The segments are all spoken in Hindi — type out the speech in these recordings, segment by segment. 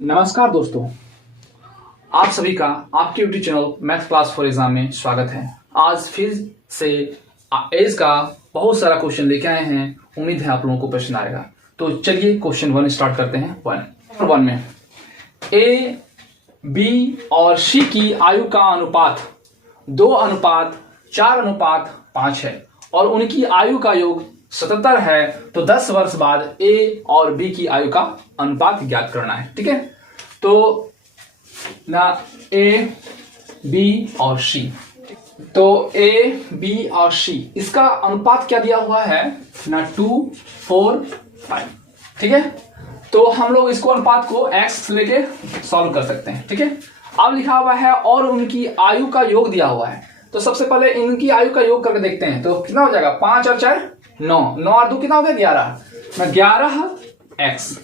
नमस्कार दोस्तों, आप सभी का आपके YouTube channel math class for exam में स्वागत है। आज फिर से एज का बहुत सारा क्वेश्चन लेके आए हैं। उम्मीद है आप लोगों को पसंद आएगा। तो चलिए क्वेश्चन 1 स्टार्ट करते हैं। नंबर 1 में ए, बी और सी की आयु का अनुपात 2:4:5 है और उनकी आयु का योग 77 है। तो 10 वर्ष बाद ए और बी की आयु का अनुपात ज्ञात करना है। ठीक है, तो ना ए, बी और सी, तो ए, बी और सी इसका अनुपात क्या दिया हुआ है ना 2, 4, 5। ठीक है, तो हम लोग इसको अनुपात को x लेके सॉल्व कर सकते हैं। ठीक है, अब लिखा हुआ है और उनकी आयु का योग दिया हुआ है। तो सबसे पहले इनकी आयु का योग करके देखते हैं। तो कितना हो जाएगा, 5 और 4 9, 9 और 2 कितना हो गया 11 x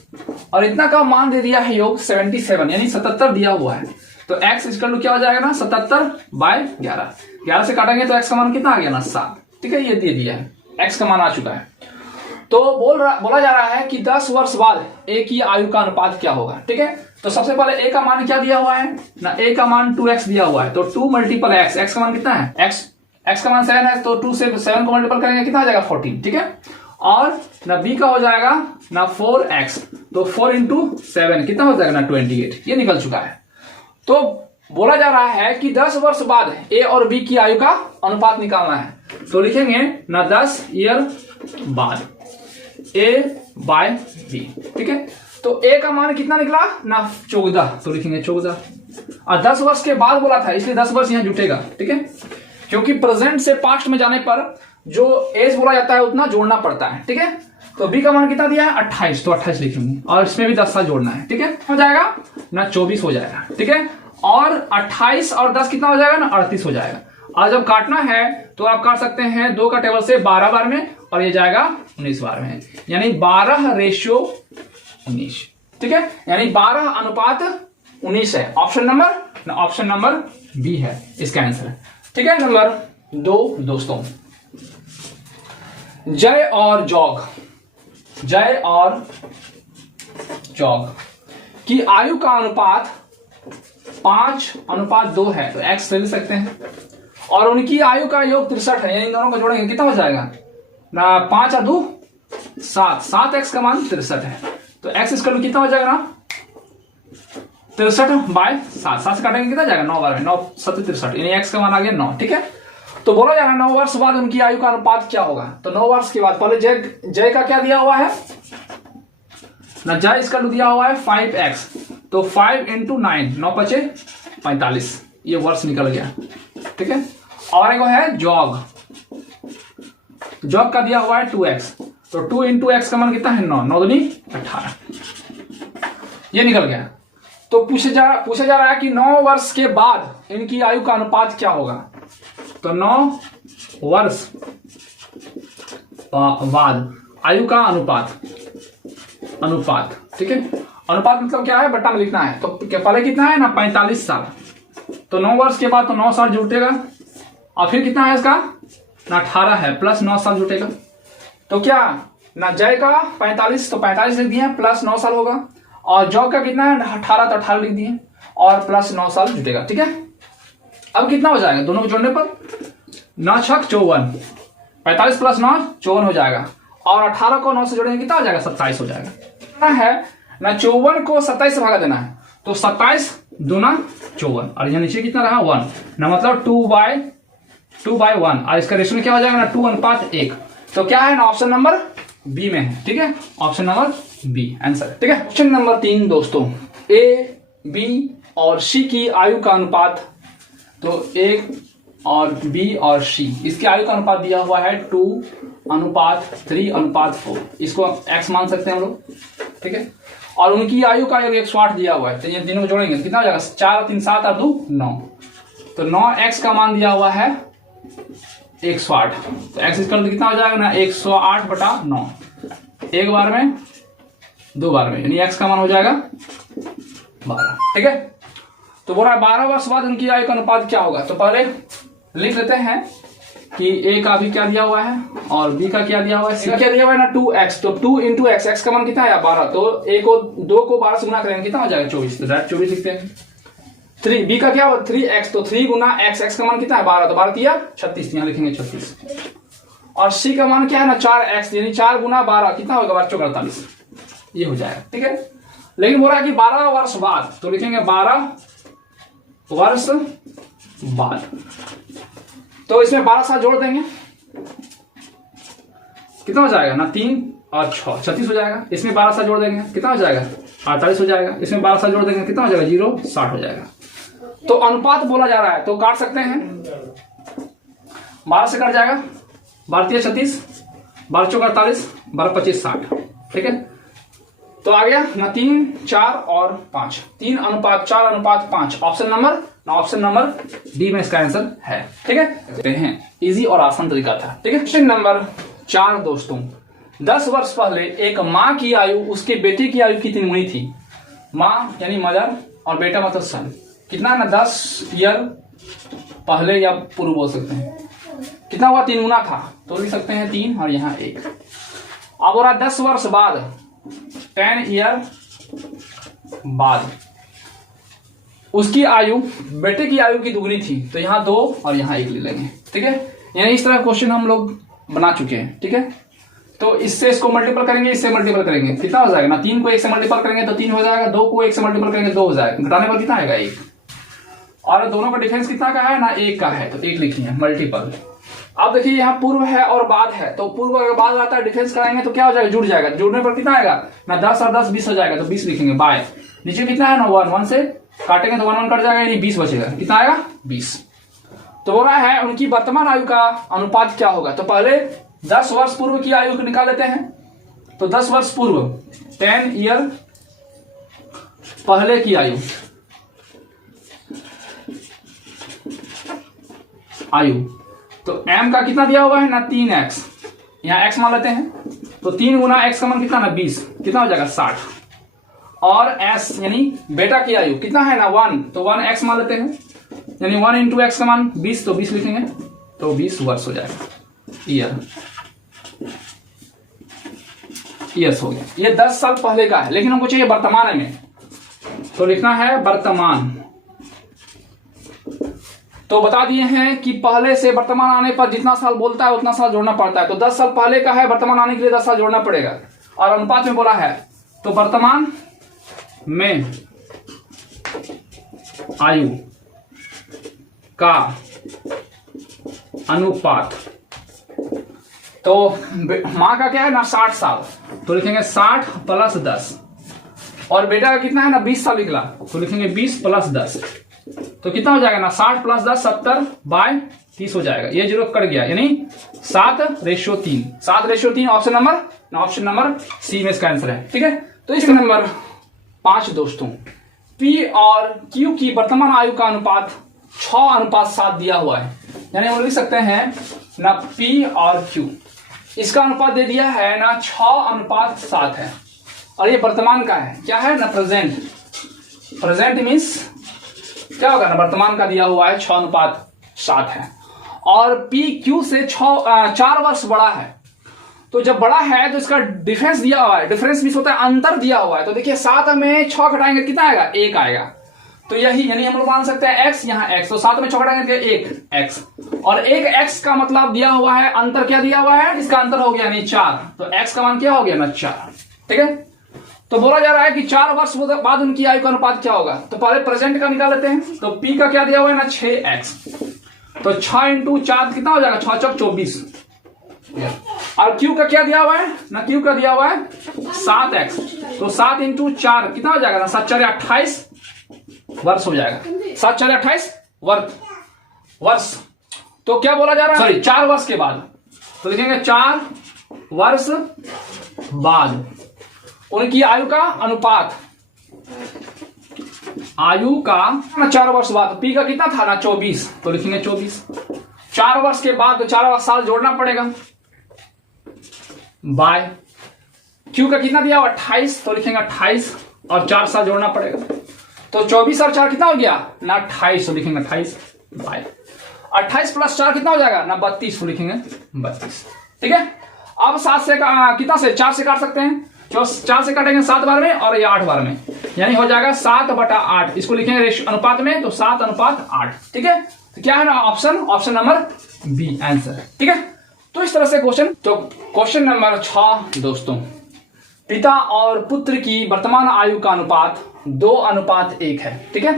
और इतना का मान दे दिया है योग 77 यानी 77 दिया हुआ है। तो x इक्वल क्या हो जाएगा ना 77/11। 11 से काटेंगे तो x का मान कितना आ गया ना 7। ठीक है, ये दे दिया है, x का मान आ चुका है। तो बोला जा रहा है कि 10 वर्ष बाद a की आयु का अनुपात क्या होगा। ठीक है, तो सबसे पहले a का मान क्या दिया हुआ है ना, a का मान 2x दिया हुआ है। तो 2 मल्टीपल x, x का मान कितना है x का मान 7 है। तो 2 से 7 को मल्टीपल करेंगे कितना आ जाएगा 14। ठीक है, और ना b का हो जाएगा ना 4x। तो 4 इंटू 7 कितना हो जाएगा ना 28। ये निकल चुका है। तो बोला जा रहा है कि 10 वर्ष बाद a और b की आयु का अनुपात निकालना है। तो लिखेंगे ना 10 ईयर बाद a बाय b। ठीक है, तो a का मान कितना निकला ना 14। तो लिखेंगे 14 और 10 वर्ष के बाद बोला था इसलिए 10 वर्ष यहां जुटेगा। ठीक है, क्योंकि प्रेजेंट से पास्ट में जाने पर जो एज बोला जाता है उतना जोड़ना पड़ता है। ठीक है, तो b का मान कितना दिया है 28। तो 28 लिखेंगे और इसमें भी 10 साल जोड़ना है। ठीक है, हो जाएगा ना 24 हो जाएगा। ठीक है, और 28 और 10 कितना हो जाएगा ना 38 हो जाएगा। और जब काटना है तो आप काट सकते हैं 2 का टेबल से 12 बार में और ये जाएगा 19 बार में, यानी 12:19। ठीक है, यानी 12:19 है। ऑप्शन नंबर बी है इसका आंसर। ठीक है, नंबर 2 दोस्तों, जय और जॉग की आयु का अनुपात 5:2 है। तो x ले सकते हैं और उनकी आयु का योग 63 है, यानी इन दोनों को जोड़ेंगे कितना हो जाएगा ना 5 और 2 7, 7x का मान 63 है। तो x इसका कितना हो जाएगा ना 63/7, 7 से काटेंगे कितना जाएगा 9 बार में 9 7 63, यानी x का मान आ गया 9। ठीक है, तो बोला जा रहा है 9 वर्ष बाद उनकी आयु का अनुपात क्या होगा। तो 9 वर्ष के बाद पहले जय का क्या दिया हुआ है ना, जय इसका दिया हुआ है 5x। तो 5 इंटू 9, 9 पचे 45, ये वर्ष निकल गया। ठीक है, और एक है जॉग का दिया हुआ है 2x। तो 2 इंटू x का मान कितना है 9, 9 दूनी 18, ये निकल गया। तो पूछा जा रहा है कि 9 वर्ष के बाद इनकी आयु का अनुपात क्या होगा। तो 9 वर्ष बाद आयु का अनुपात। ठीक है, अनुपात मतलब क्या है, बट्टा में लिखना है। तो पहले कितना है ना 45 साल। तो 9 वर्ष के बाद तो 9 साल जुटेगा और फिर कितना है इसका ना 18 है, प्लस 9 साल जुटेगा। तो क्या ना जय का 45, तो 45 लिख दिए प्लस 9 साल होगा, और जॉग का कितना है 18, तो 18 लिख दिए और प्लस 9 साल जुटेगा। ठीक है, अब कितना हो जाएगा दोनों को जोड़ने पर 9 छक 54, 45 प्लस 9 54 हो जाएगा, और 18 को 9 से जोड़ेंगे कितना हो जाएगा 27 हो जाएगा। कितना है ना 54 को 27 से भागा देना है। तो 27 दूना 54 और यहाँ नीचे कितना रहा 1 ना, मतलब 2/1 और इसका रेशियो क्या हो जाएगा ना 2:1। तो क्या है ना ऑप्शन नंबर बी में है। ठीक है, ऑप्शन नंबर बी आंसर। ठीक है, क्वेश्चन नंबर 3 दोस्तों, ए, बी और सी की आयु का अनुपात। तो ए और बी और सी इसकी आयु का अनुपात दिया हुआ है 2:3:4। इसको x मान सकते हैं हम लोग। ठीक है, और उनकी आयु का 108 दिया हुआ है। तो ये तीनों को जोड़ेंगे कितना हो जाएगा 4 3 7 और 2 9। तो 9x का मान दिया हुआ है 108। तो x इक्वल कितना हो जाएगा ना 108/9, एक बार में 2 बार में, यानी x का मान हो जाएगा 12। ठीक है, तो बोल रहा है 12 वर्ष बाद उनकी आयु का अनुपात क्या होगा। तो पहले लिख लेते हैं कि ए का भी क्या दिया हुआ है और बी का क्या दिया हुआ है, सी का क्या दिया हुआ है ना 2x, तो 2 इंटू एक्स, एक्स का मान कितना है 12, तो ए को 2 को 12 से गुना करेंगे कितना हो जाएगा 24, तो डायरेक्ट 24 लिखते हैं। 3 बी का क्या हुआ 3x, तो 3 गुना एक्स, एक्स का मान कितना है 12, तो 12 दिया 36, यहाँ लिखेंगे 36। और सी का मान क्या है ना 4x, यानी 4 गुना 12 कितना होगा 48, ये हो जाएगा, ठीक है। लेकिन बोल रहा है कि 12 वर्ष बाद, तो लिखेंगे 12 वर्ष बाद, तो इसमें 12 साल जोड़ देंगे कितना हो जाएगा ना 3 और 6 36 हो जाएगा। इसमें 12 साल जोड़ देंगे कितना हो जाएगा 48 हो जाएगा। इसमें 12 साल जोड़ देंगे कितना हो जाएगा 0 60 हो जाएगा। तो अनुपात बोला जा रहा है तो काट सकते हैं, 12 से कट जाएगा, 12 36, 12 चौका 48, 12 25 60, ठीक है। तो आ गया ना 3 4 और 5, 3 अनुपात 4 अनुपात 5, ऑप्शन नंबर डी में इसका आंसर है, ठीक है। इजी और आसान तरीका था, ठीक है। क्वेश्चन नंबर 4 दोस्तों, 10 वर्ष पहले एक माँ की आयु उसके बेटे की आयु कितनी गुनी थी। माँ यानी मदर और बेटा मतलब सन, कितना ना 10 ईयर पहले या पूर्व बोल सकते हैं, कितना हुआ 3 गुना था, तो लिख सकते हैं 3 और यहाँ 1। अब हो रहा 10 वर्ष बाद, 10 ईयर बाद उसकी आयु बेटे की आयु की दुगनी थी, तो यहाँ 2 और यहाँ 1 ले लेंगे, ठीक है। यानी इस तरह क्वेश्चन हम लोग बना चुके हैं, ठीक है। तो इससे इसको मल्टीपल करेंगे, इससे मल्टीपल करेंगे, कितना हो जाएगा ना 3 को 1 से मल्टीपल करेंगे तो 3 हो जाएगा, 2 को 1 से मल्टीपल करेंगे 2 हो जाएगा, घटाने पर कितना आएगा 1, और दोनों का डिफरेंस कितना का है ना 1 का है, तो 1 लिखिए मल्टीपल। अब देखिए यहाँ पूर्व है और बाद है, तो पूर्व अगर बाद आता है डिफरेंस कराएंगे तो क्या हो जाएगा जुड़ जाएगा, जुड़ने पर कितना आएगा ना 10 और 10 20 हो जाएगा, तो 20 लिखेंगे बाय, नीचे कितना है ना 1 से काटेंगे तो 1 कट जाएगा, यानी 20 बचेगा, कितना आएगा 20। तो हो रहा है उनकी वर्तमान आयु का अनुपात क्या होगा, तो पहले 10 वर्ष पूर्व की आयु को निकाल लेते हैं, तो 10 वर्ष पूर्व 10 ईयर पहले की आयु तो m का कितना दिया हुआ है ना 3x, यहाँ x मान लेते हैं, तो 3 गुना x का मान कितना ना 20, कितना हो जाएगा 60, और s यानी बेटा की आयु कितना है ना 1, तो 1x मान लेते हैं, यानी 1 इंटू एक्स का मान 20, तो 20 लिखेंगे, तो 20 वर्ष हो जाएगा, ईयर्स हो गया। ये 10 साल पहले का है, लेकिन हमको चाहिए वर्तमान में, तो लिखना है वर्तमान। तो बता दिए हैं कि पहले से वर्तमान आने पर जितना साल बोलता है उतना साल जोड़ना पड़ता है, तो 10 साल पहले का है, वर्तमान आने के लिए 10 साल जोड़ना पड़ेगा, और अनुपात में बोला है तो वर्तमान में आयु का अनुपात, तो माँ का क्या है ना 60 साल, तो लिखेंगे 60 प्लस 10, और बेटा का कितना है ना 20 साल निकला, तो लिखेंगे 20 प्लस 10, तो कितना हो जाएगा ना 60 प्लस 10 70 बाय 30 हो जाएगा, ये 0 कट गया, यानी 7:3, 7:3 ऑप्शन नंबर सी में इसका आंसर है, ठीक है। तो इस नंबर 5 दोस्तों, P और Q की वर्तमान आयु का अनुपात 6:7 दिया हुआ है, यानी हम लिख सकते हैं ना P और Q, इसका अनुपात दे दिया है ना 6:7 है, और ये वर्तमान का है, क्या है ना प्रेजेंट मीन्स क्या होगा ना वर्तमान का दिया हुआ है 6:7 है, और P Q से 4 वर्ष बड़ा है, तो जब बड़ा है तो इसका डिफरेंस दिया हुआ है, डिफरेंस मीन्स होता है अंतर दिया हुआ है, तो देखिए 7 में 6 घटाएंगे कितना आएगा 1 आएगा, तो यही यानी हम लोग मान सकते हैं x, यहाँ x, तो 7 में 6 घटाएंगे 1 x, और 1 x का मतलब दिया हुआ है, अंतर क्या दिया हुआ है, इसका अंतर हो गया यानी 4, तो x का मान क्या हो गया ना 4, ठीक है। तो बोला जा रहा है कि 4 वर्ष बाद उनकी आयु का अनुपात क्या होगा, तो पहले प्रेजेंट का निकाल लेते हैं, तो p का क्या दिया हुआ है ना 6x, तो 6 इंटू 4 कितना हो जाएगा 6 चौक 24, और q का क्या दिया हुआ है ना, q का दिया हुआ है 7x, तो 7 इंटू 4 कितना हो जाएगा ना 7 4 28 वर्ष हो जाएगा, 7 4 28 वर्ष, तो क्या बोला जा रहा है सॉरी 4 वर्ष के बाद, तो लिखेंगे 4 वर्ष बाद उनकी आयु का अनुपात, आयु का ना 4 वर्ष बाद, P का कितना था ना 24, तो लिखेंगे 24, 4 वर्ष के बाद तो 4 साल जोड़ना पड़ेगा, बाय Q का कितना दिया हुआ 28, तो लिखेंगे 28 और 4 साल जोड़ना पड़ेगा, तो 24 और 4 कितना हो गया ना 28, तो लिखेंगे 28 बाय। 28 प्लस 4 कितना हो जाएगा ना 32, तो लिखेंगे 32। ठीक है, अब 7 से कितना से 4 से काट सकते हैं, 4 से काटेंगे 7 बार में और ये 8 बार में, यानी हो जाएगा 7/8। इसको लिखेंगे रेशियो अनुपात में, तो 7/8। ठीक है, तो क्या है ना ऑप्शन नंबर बी आंसर। ठीक है, तो इस तरह से क्वेश्चन। तो क्वेश्चन नंबर 6 दोस्तों, पिता और पुत्र की वर्तमान आयु का अनुपात 2:1 है। ठीक है,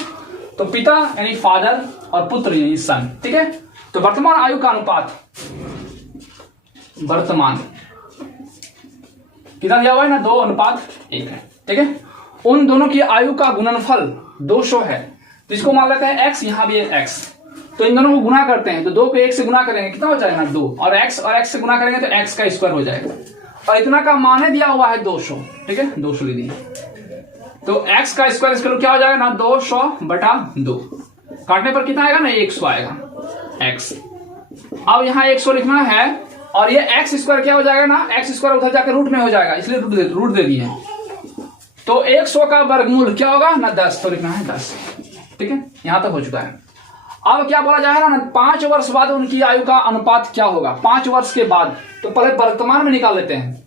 तो पिता यानी फादर और पुत्र यानी सन। ठीक है, तो वर्तमान आयु का अनुपात, वर्तमान कितना दिया हुआ है ना 2:1 है। ठीक है, उन दोनों की आयु का गुणनफल 200 है, तो इसको मान लेते हैं x, यहां भी है x, तो इन दोनों को गुना करते हैं, तो 2 को 1 से गुना करेंगे कितना हो जाएगा ना 2, और x से गुना करेंगे तो x का स्क्वायर हो जाएगा, और इतना का मान दिया हुआ है 200। ठीक है, 200 ले दिए, तो x का स्क्वायर क्या हो जाएगा ना 200/2, काटने पर कितना आएगा ना 100 आएगा x। अब यहाँ 100 लिखना है, और ये x स्क्वायर क्या हो जाएगा ना, x स्क्वायर उधर जाकर रूट में हो जाएगा, इसलिए रूट दे दिए, तो 100 का वर्गमूल क्या होगा ना 10, तो लिखना है 10। ठीक है, यहां तक हो चुका है। अब क्या बोला जाएगा ना 5 वर्ष बाद उनकी आयु का अनुपात क्या होगा, 5 वर्ष के बाद, तो पहले वर्तमान में निकाल लेते हैं।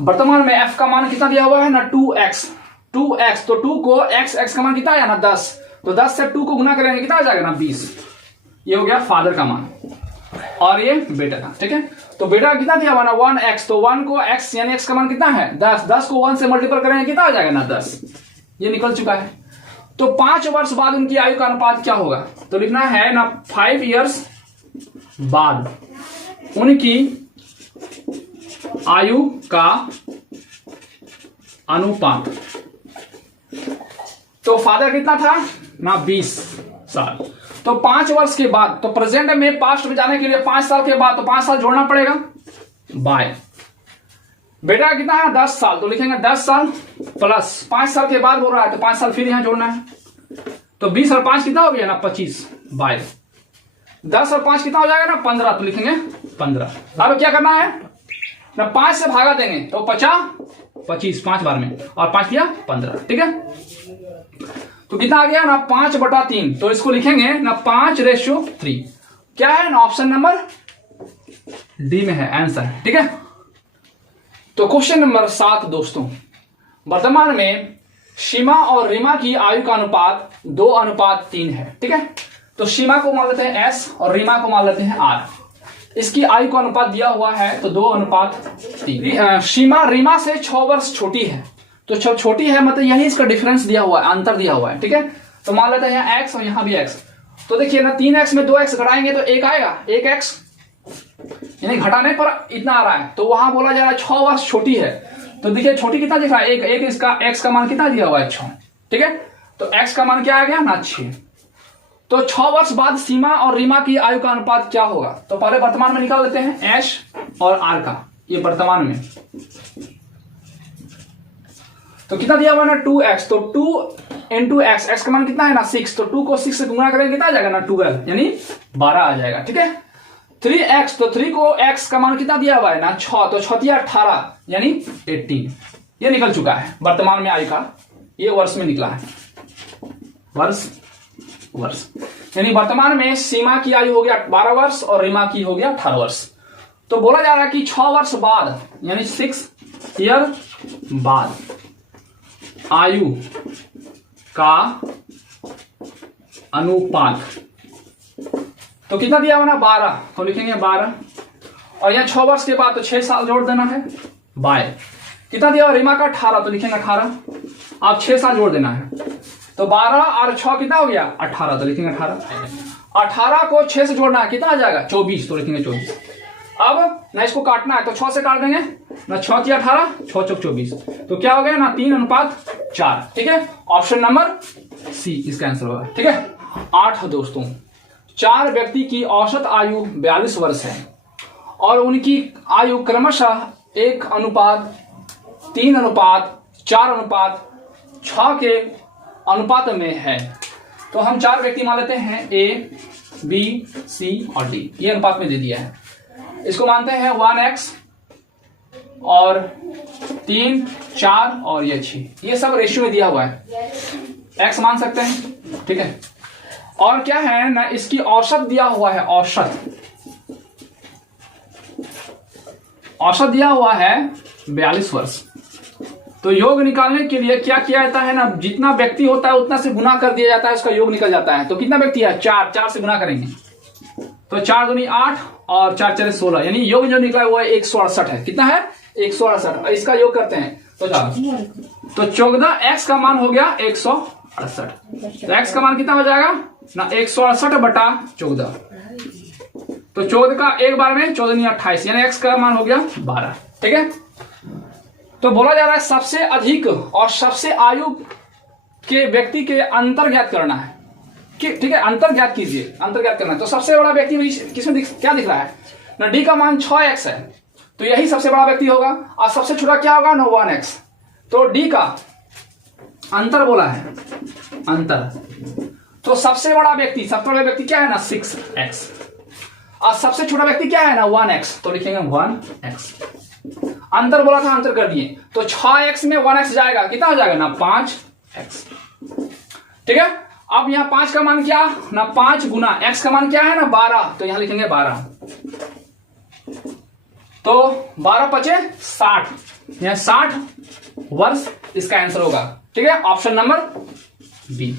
वर्तमान में f का मान कितना दिया हुआ है ना 2x, तो 2 को x का मान कितना आया ना 10, तो 10 से 2 को गुना करेंगे कितना आ जाएगा ना 20। ये हो गया फादर का मान, और ये बेटा का। ठीक है, तो बेटा का कितना दिया हुआ ना 1x, तो 1 को x यानी x का मान कितना है 10, 10 को 1 से मल्टीपल करेंगे कितना आ जाएगा ना 10। ये निकल चुका है। तो 5 वर्ष बाद उनकी आयु का अनुपात क्या होगा, तो लिखना है ना 5 इयर्स बाद उनकी आयु का अनुपात, तो फादर कितना था ना 20 साल, तो 5 वर्ष के बाद, तो प्रेजेंट में पास्ट में जाने के लिए 5 साल के बाद, तो 5 साल जोड़ना पड़ेगा बाय। बेटा कितना है 10 साल, तो लिखेंगे 10 साल प्लस 5 साल के बाद बोल रहा है, तो 5 साल फिर यहां जोड़ना है, तो 20 और 5 कितना हो गया ना 25 बाय 10 और 5 कितना हो जाएगा ना 15, तो लिखेंगे 15। अब क्या करना है ना 5 से भागा देंगे, तो 25 5 बार में, और 5 दिया 15। ठीक है, तो कितना आ गया ना 5/3, तो इसको लिखेंगे ना 5:3। क्या है ना ऑप्शन नंबर डी में है आंसर। ठीक है, तो क्वेश्चन नंबर 7 दोस्तों, वर्तमान में सीमा और रीमा की आयु का अनुपात 2:3 है। ठीक है, तो सीमा को मान लेते हैं s और रीमा को मान लेते हैं r। इसकी आयु का अनुपात दिया हुआ है तो 2:3। सीमा रीमा से 6 वर्ष छोटी है, तो छोटी है मतलब यही इसका डिफरेंस दिया हुआ है, अंतर दिया हुआ है। ठीक है, तो मान लेते हैं यहाँ x और यहाँ भी x, तो देखिए ना 3x में 2x घटाएंगे तो 1 आएगा, 1x यानी घटाने पर इतना आ रहा है, तो वहां बोला जा रहा है 6 वर्ष छोटी है, तो देखिए छोटी कितना दिख रहा है 1, इसका x का मान कितना दिया हुआ है 6। ठीक है, तो x का मान क्या आ गया ना 6। तो 6 वर्ष बाद सीमा और रीमा की आयु का अनुपात क्या होगा, तो पहले वर्तमान में निकाल लेते हैं s और r का, ये वर्तमान में, तो कितना दिया हुआ ना 2x, तो 2 इंटू x, x का मान कितना है ना 6, तो 2 को 6 से गुणा करेंगे कितना आ जाएगा ना 12 यानी 12 आ जाएगा। ठीक है, 3x, तो 3 को x का मान कितना दिया हुआ है ना 6, तो 6 दिया 18 यानी 18। ये निकल चुका है वर्तमान में आयु का, ये वर्ष में निकला है, वर्ष यानी वर्तमान में सीमा की आयु हो गया 12 वर्ष और रीमा की हो गया 18 वर्ष। तो बोला जा रहा है कि 6 वर्ष बाद यानी 6 ईयर बाद आयु का अनुपात, तो कितना दिया हुआ ना 12, तो लिखेंगे 12, और यहाँ 6 वर्ष के बाद तो 6 साल जोड़ देना है बाय कितना दिया हुआ रीमा का 18, तो लिखेंगे 18, आप 6 साल जोड़ देना है, तो 12 और 6 कितना हो गया 18, तो लिखेंगे 18 को 6 से जोड़ना है कितना आ जाएगा 24, तो लिखेंगे 24। अब ना इसको काटना है तो 6 से काट देंगे ना, 6 की 18, 6 चौक 24, तो क्या हो गया ना 3:4। ठीक है, ऑप्शन नंबर सी इसका आंसर होगा। ठीक है, 8 दोस्तों, 4 व्यक्ति की औसत आयु 42 वर्ष है और उनकी आयु क्रमशः 1:3:4:6 के अनुपात में है। तो हम 4 व्यक्ति मान लेते हैं A, B, C और D, ये अनुपात में दे दिया है। इसको मानते हैं 1x और 3, 4 और ये 6, ये सब रेशियो में दिया हुआ है। x मान सकते हैं, ठीक है। और क्या है ना, इसकी औसत दिया हुआ है, औसत दिया हुआ है 42 वर्ष। तो योग निकालने के लिए क्या किया जाता है ना, जितना व्यक्ति होता है उतना से गुना कर दिया जाता है, उसका योग निकल जाता है। तो कितना व्यक्ति है, 4 से गुना करेंगे तो 4 दूनी 8 और 4 4 16, यानी योग जो निकला हुआ है 168 है। कितना है, 168। इसका योग करते हैं तो 14 x का मान हो गया 168। तो x का मान कितना हो जाएगा ना, 168 बटा 14। तो 14 का एक बार में 14 नहीं 28, यानी x का मान हो गया 12, ठीक है। तो बोला जा रहा है सबसे अधिक और सबसे आयु के व्यक्ति के अंतर ज्ञात करना है, ठीक है। अंतर ज्ञात कीजिए, अंतर ज्ञात करना है। तो सबसे बड़ा व्यक्ति किसमें क्या दिख रहा है ना, d का मान 6x है, तो यही सबसे बड़ा व्यक्ति होगा। और सबसे छोटा क्या होगा ना, 1x। तो d का अंतर बोला है, अंतर। तो सबसे बड़ा व्यक्ति क्या है ना, 6x। और सबसे छोटा व्यक्ति क्या है ना, 1x। तो लिखेंगे 1x। अंतर बोला था, अंतर कर दिए। तो 6x में 1x जाएगा, कितना हो जाएगा ना, 5x, ठीक है। अब यहां 5 का मान क्या ना, 5 गुना x का मान क्या है ना, 12। तो यहां लिखेंगे 12। तो 12 पचे 60, यहां 60 वर्ष इसका आंसर होगा, ठीक है। Option number B.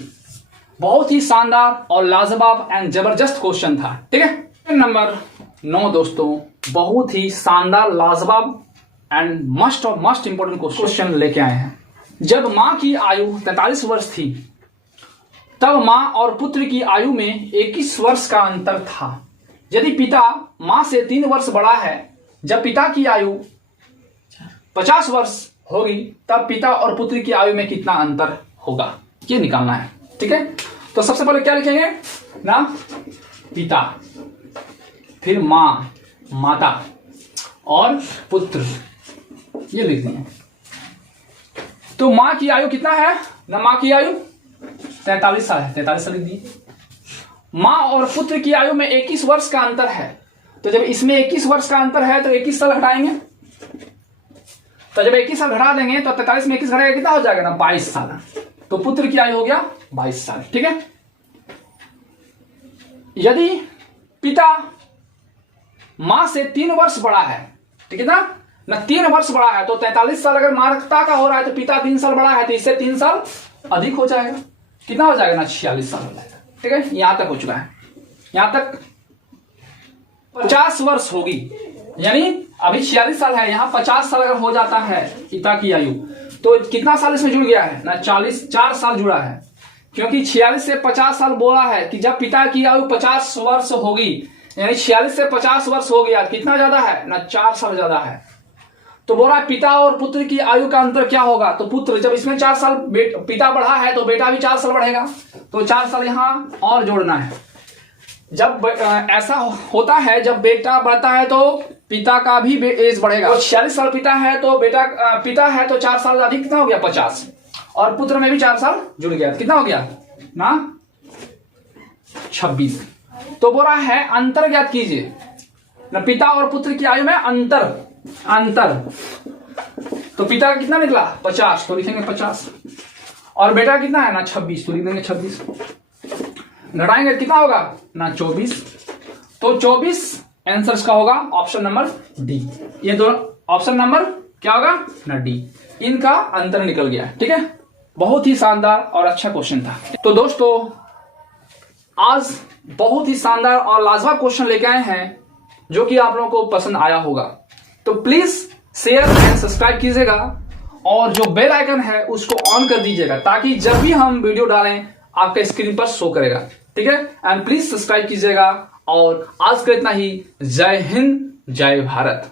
बहुत ही शानदार और लाजवाब एंड जबरदस्त क्वेश्चन था, ठीक है। नंबर 9 दोस्तों, बहुत ही शानदार, लाजवाब एंड मस्ट इंपोर्टेंट क्वेश्चन लेके आए हैं। जब मां की आयु 43 वर्ष थी, तब मां और पुत्र की आयु में 21 वर्ष का अंतर था। यदि पिता मां से 3 वर्ष बड़ा है, जब पिता की आयु 50 वर्ष होगी, तब पिता और पुत्र की आयु में कितना अंतर होगा, ये निकालना है, ठीक है। तो सबसे पहले क्या लिखेंगे ना, पिता, फिर मां, माता और पुत्र, ये लिख देंगे। तो मां की आयु कितना है ना, मां की आयु 43 साल है, 43 साल लिख दिए। मां और पुत्र की आयु में 21 वर्ष का अंतर है, तो जब इसमें 21 वर्ष का अंतर है तो 21 साल घटाएंगे। तो जब 21 साल घटा देंगे तो 43 में 21 घटाएगा, कितना हो जाएगा ना, 22 साल। तो पुत्र की आयु हो गया 22 साल, ठीक है। यदि पिता मां से 3 वर्ष बड़ा है, ठीक है ना 3 वर्ष बड़ा है, तो 43 साल अगर माता का हो रहा है तो पिता 3 साल बड़ा है, तो इससे 3 साल अधिक हो जाएगा। कितना हो जाएगा ना, 46 साल हो जाएगा, ठीक है। यहां तक हो चुका है। यहां तक 50 वर्ष होगी, यानी अभी 46 साल है, यहां 50 साल अगर हो जाता है पिता की आयु, तो कितना साल इसमें जुड़ गया है ना, 4 साल जुड़ा है। क्योंकि 46 से 50 साल बोला है कि जब पिता की आयु 50 वर्ष होगी, यानी 46 से 50 वर्ष हो गया, कितना ज्यादा है ना, 4 साल ज्यादा है। तो बोला पिता और पुत्र की आयु का अंतर क्या होगा, तो पुत्र जब इसमें 4 साल पिता बढ़ा है तो बेटा भी 4 साल बढ़ेगा, तो 4 साल यहां और जोड़ना है। जब ऐसा होता है, जब बेटा बढ़ता है तो पिता का भी एज बढ़ेगा। तो 46 साल पिता है तो पिता है तो 4 साल अधिक, कितना हो गया 50, और पुत्र में भी 4 साल जुड़ गया, कितना हो गया ना 26। तो बोला है अंतर ज्ञात कीजिए ना, पिता और पुत्र की आयु में अंतर। तो पिता का कितना निकला 50, तो लिखेंगे 50, और बेटा कितना है ना 26, तो लिख देंगे 26। घटाएंगे कितना होगा ना 24, तो 24 आंसर का होगा ऑप्शन नंबर डी। ये दोनों ऑप्शन नंबर क्या होगा ना, डी। इनका अंतर निकल गया, ठीक है। बहुत ही शानदार और अच्छा क्वेश्चन था। तो दोस्तों आज बहुत ही शानदार और लाजवाब क्वेश्चन लेके आए हैं, जो कि आप लोगों को पसंद आया होगा। तो प्लीज शेयर एंड सब्सक्राइब कीजिएगा, और जो बेल आइकन है उसको ऑन कर दीजिएगा, ताकि जब भी हम वीडियो डालें आपके स्क्रीन पर शो करेगा, ठीक है। एंड प्लीज सब्सक्राइब कीजिएगा, और आज का इतना ही। जय हिंद, जय भारत।